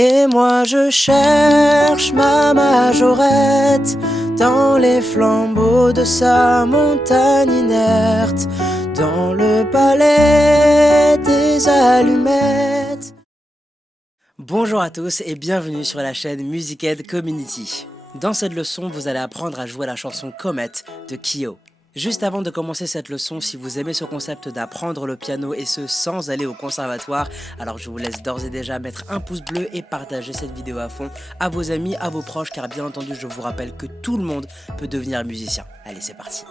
Et moi je cherche ma majorette dans les flambeaux de sa montagne inerte, dans le palais des allumettes. Bonjour à tous et bienvenue sur la chaîne Musicaid Community. Dans cette leçon, vous allez apprendre à jouer la chanson Comet de Kyo. Juste avant de commencer cette leçon, si vous aimez ce concept d'apprendre le piano et ce sans aller au conservatoire, alors je vous laisse d'ores et déjà mettre un pouce bleu et partager cette vidéo à fond à vos amis, à vos proches, car bien entendu je vous rappelle que tout le monde peut devenir musicien. Allez, c'est parti.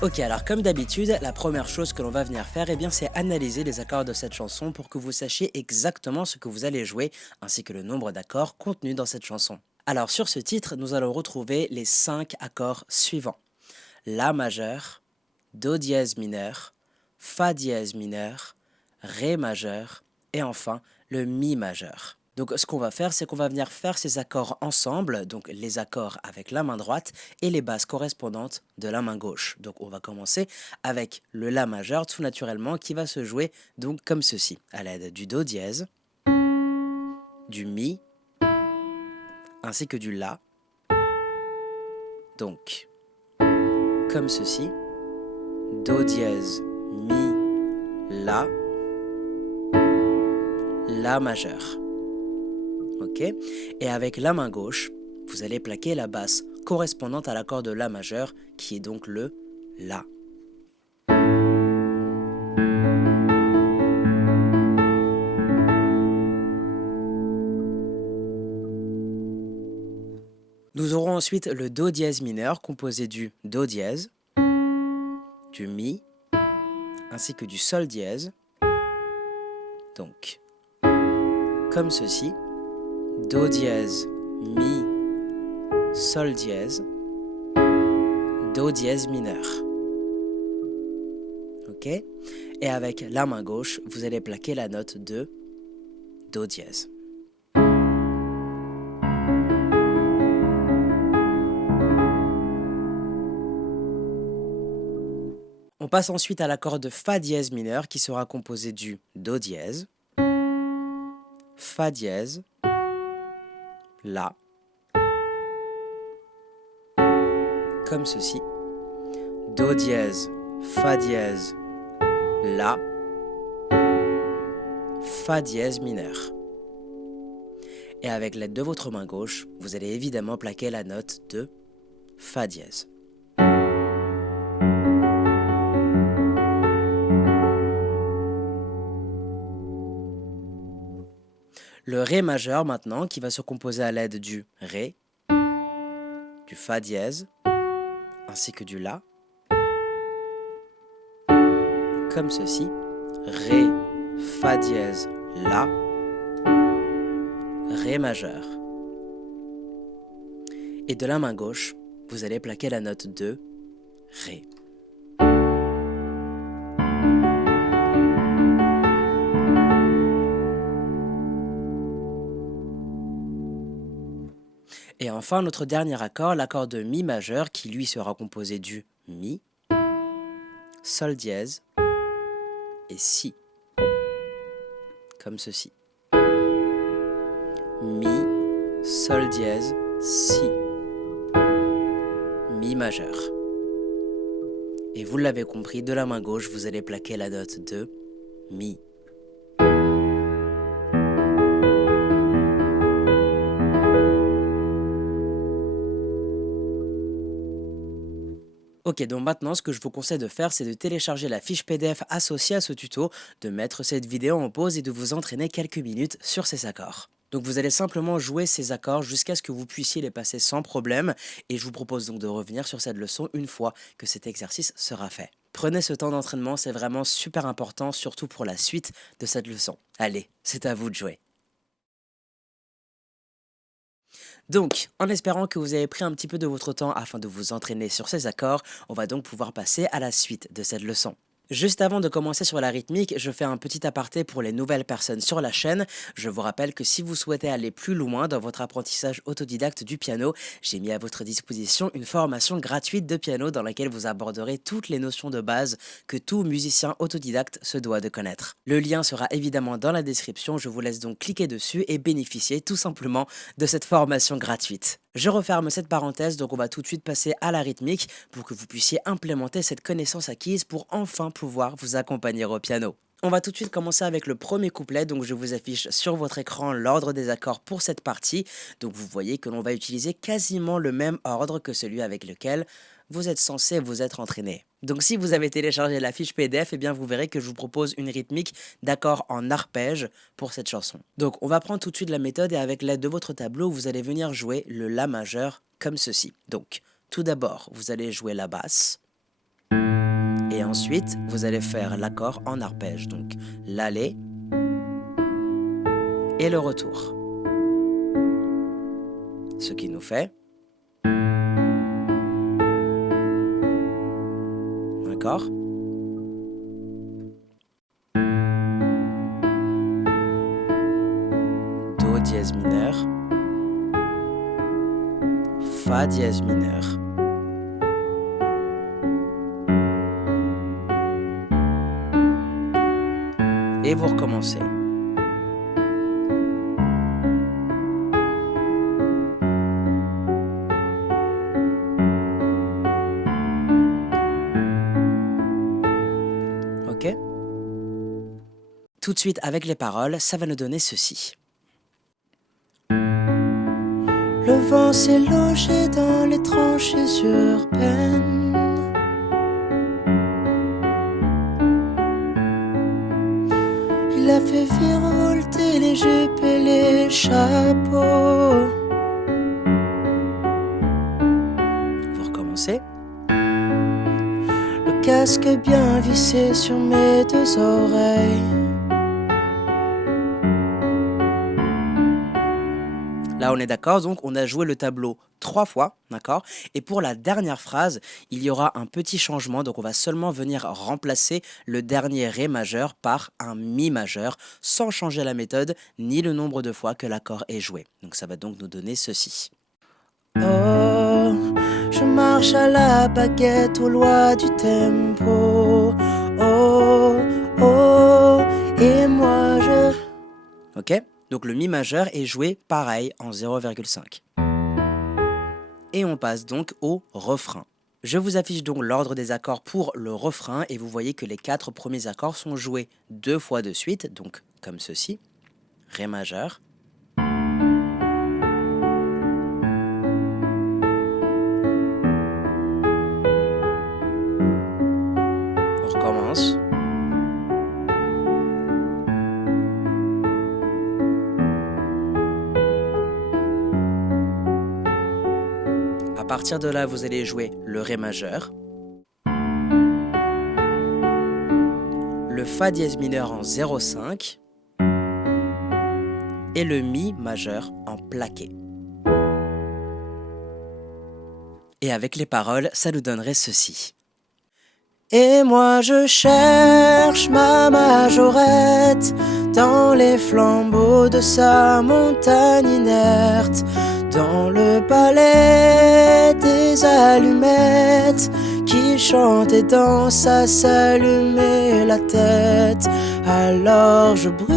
Ok, alors comme d'habitude, la première chose que l'on va venir faire, c'est analyser les accords de cette chanson pour que vous sachiez exactement ce que vous allez jouer, ainsi que le nombre d'accords contenus dans cette chanson. Alors sur ce titre, nous allons retrouver les 5 accords suivants. La majeur, Do dièse mineur, Fa dièse mineur, Ré majeur et enfin le Mi majeur. Donc ce qu'on va faire, c'est qu'on va venir faire ces accords ensemble, donc les accords avec la main droite et les basses correspondantes de la main gauche. Donc on va commencer avec le La majeur tout naturellement qui va se jouer donc comme ceci, à l'aide du Do dièse, du Mi, ainsi que du La, donc comme ceci, Do dièse, Mi, La, La majeur. Ok? Et avec la main gauche, vous allez plaquer la basse correspondante à l'accord de La majeur, qui est donc le La. Nous aurons ensuite le Do dièse mineur composé du Do dièse, du Mi, ainsi que du Sol dièse. Donc, comme ceci, Do dièse, Mi, Sol dièse, Do dièse mineur. Ok? Et avec la main gauche, vous allez plaquer la note de Do dièse. On passe ensuite à l'accord de Fa dièse mineur qui sera composé du Do dièse, Fa dièse, La, comme ceci, Do dièse, Fa dièse, La, Fa dièse mineur. Et avec l'aide de votre main gauche, vous allez évidemment plaquer la note de Fa dièse. Le Ré majeur maintenant, qui va se composer à l'aide du Ré, du Fa dièse, ainsi que du La, comme ceci, Ré, Fa dièse, La, Ré majeur. Et de la main gauche, vous allez plaquer la note de Ré. Et enfin, notre dernier accord, l'accord de Mi majeur, qui lui sera composé du Mi, Sol dièse et Si, comme ceci. Mi, Sol dièse, Si, Mi majeur. Et vous l'avez compris, de la main gauche, vous allez plaquer la note de Mi. Ok, donc maintenant, ce que je vous conseille de faire, c'est de télécharger la fiche PDF associée à ce tuto, de mettre cette vidéo en pause et de vous entraîner quelques minutes sur ces accords. Donc vous allez simplement jouer ces accords jusqu'à ce que vous puissiez les passer sans problème, et je vous propose donc de revenir sur cette leçon une fois que cet exercice sera fait. Prenez ce temps d'entraînement, c'est vraiment super important, surtout pour la suite de cette leçon. Allez, c'est à vous de jouer. Donc, en espérant que vous avez pris un petit peu de votre temps afin de vous entraîner sur ces accords, on va donc pouvoir passer à la suite de cette leçon. Juste avant de commencer sur la rythmique, je fais un petit aparté pour les nouvelles personnes sur la chaîne. Je vous rappelle que si vous souhaitez aller plus loin dans votre apprentissage autodidacte du piano, j'ai mis à votre disposition une formation gratuite de piano dans laquelle vous aborderez toutes les notions de base que tout musicien autodidacte se doit de connaître. Le lien sera évidemment dans la description, je vous laisse donc cliquer dessus et bénéficier tout simplement de cette formation gratuite. Je referme cette parenthèse, donc on va tout de suite passer à la rythmique pour que vous puissiez implémenter cette connaissance acquise pour enfin pouvoir vous accompagner au piano. On va tout de suite commencer avec le premier couplet, donc je vous affiche sur votre écran l'ordre des accords pour cette partie. Donc vous voyez que l'on va utiliser quasiment le même ordre que celui avec lequel vous êtes censé vous être entraîné. Donc si vous avez téléchargé la fiche PDF, eh bien vous verrez que je vous propose une rythmique d'accords en arpège pour cette chanson. Donc on va prendre tout de suite la méthode et avec l'aide de votre tableau, vous allez venir jouer le La majeur comme ceci. Donc tout d'abord, vous allez jouer la basse. Et ensuite, vous allez faire l'accord en arpège, donc l'aller et le retour. Ce qui nous fait... D'accord ? Do dièse mineur, Fa dièse mineur, et vous recommencez. Ok ? Tout de suite avec les paroles, ça va nous donner ceci. Le vent s'est logé dans les tranchées urbaines. Il a fait virevolter les jupes et les chapeaux. Vous recommencez. Le casque bien vissé sur mes deux oreilles. Là, on est d'accord, donc on a joué le tableau 3 fois, d'accord? Et pour la dernière phrase, il y aura un petit changement, donc on va seulement venir remplacer le dernier Ré majeur par un Mi majeur, sans changer la méthode ni le nombre de fois que l'accord est joué. Donc ça va donc nous donner ceci. Oh, je marche à la baguette aux lois du tempo. Oh, oh, et moi je... Ok? Donc le Mi majeur est joué pareil en 0,5. Et on passe donc au refrain. Je vous affiche donc l'ordre des accords pour le refrain et vous voyez que les 4 premiers accords sont joués 2 fois de suite, donc comme ceci. Ré majeur. On recommence. À partir de là, vous allez jouer le Ré majeur, le Fa dièse mineur en 0,5 et le Mi majeur en plaqué. Et avec les paroles, ça nous donnerait ceci. Et moi je cherche ma majorette dans les flambeaux de sa montagne inerte, dans le palais des allumettes qui chante et danse à s'allumer la tête. Alors je brûle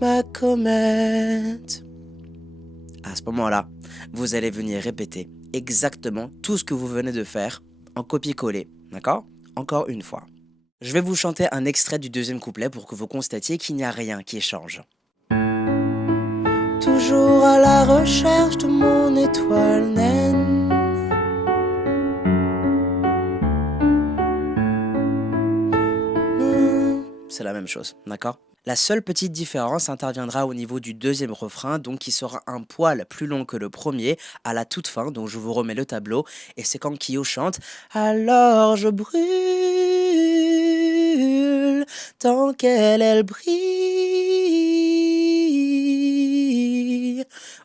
ma comète. À ce moment-là, vous allez venir répéter exactement tout ce que vous venez de faire en copier-coller, d'accord? Encore une fois. Je vais vous chanter un extrait du deuxième couplet pour que vous constatiez qu'il n'y a rien qui change. Toujours à la recherche de mon étoile naine. C'est la même chose, d'accord? La seule petite différence interviendra au niveau du deuxième refrain, donc qui sera un poil plus long que le premier, à la toute fin, donc je vous remets le tableau, et c'est quand Kyo chante « Alors je brûle tant qu'elle brille ».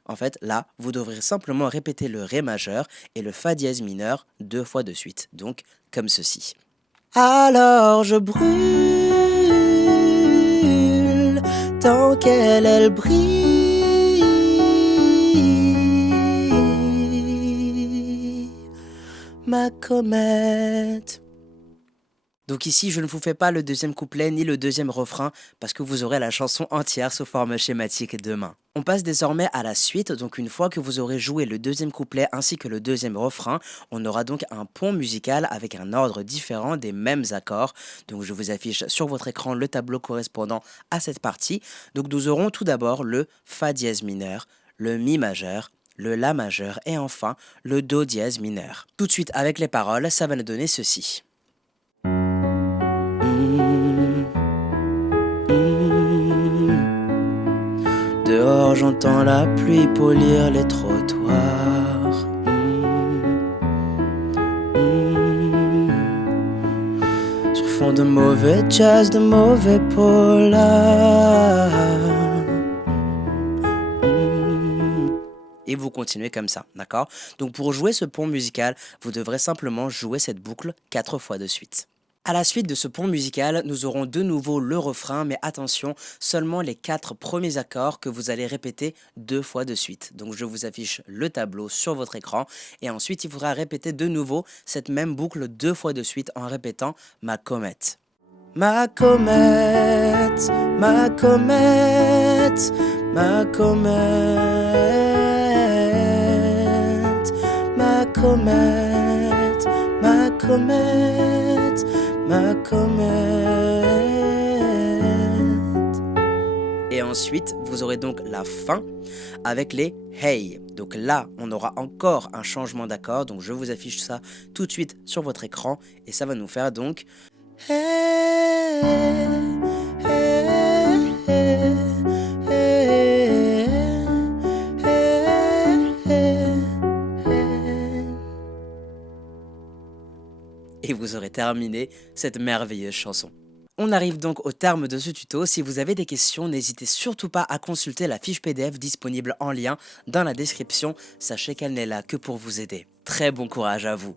En fait, là, vous devrez simplement répéter le Ré majeur et le Fa dièse mineur 2 fois de suite, donc comme ceci. Alors je brûle tant qu'elle elle brille, ma comète. Donc ici, je ne vous fais pas le deuxième couplet ni le deuxième refrain parce que vous aurez la chanson entière sous forme schématique demain. On passe désormais à la suite, donc une fois que vous aurez joué le deuxième couplet ainsi que le deuxième refrain, on aura donc un pont musical avec un ordre différent des mêmes accords. Donc je vous affiche sur votre écran le tableau correspondant à cette partie. Donc nous aurons tout d'abord le Fa dièse mineur, le Mi majeur, le La majeur et enfin le Do dièse mineur. Tout de suite avec les paroles, ça va nous donner ceci. Dehors j'entends la pluie polir les trottoirs. Sur fond de mauvais jazz, de mauvais polar. Et vous continuez comme ça, d'accord? Donc pour jouer ce pont musical, vous devrez simplement jouer cette boucle 4 fois de suite. À la suite de ce pont musical, nous aurons de nouveau le refrain, mais attention, seulement les 4 premiers accords que vous allez répéter 2 fois de suite. Donc je vous affiche le tableau sur votre écran et ensuite il faudra répéter de nouveau cette même boucle 2 fois de suite en répétant ma comète. Ma comète, ma comète, ma comète, ma comète, ma comète, ma comète. Et ensuite, vous aurez donc la fin avec les hey. Donc là, on aura encore un changement d'accord. Donc je vous affiche ça tout de suite sur votre écran et ça va nous faire donc Hey, hey, hey, hey, hey, hey. et vous aurez terminé cette merveilleuse chanson. On arrive donc au terme de ce tuto. Si vous avez des questions, n'hésitez surtout pas à consulter la fiche PDF disponible en lien dans la description. Sachez qu'elle n'est là que pour vous aider. Très bon courage à vous.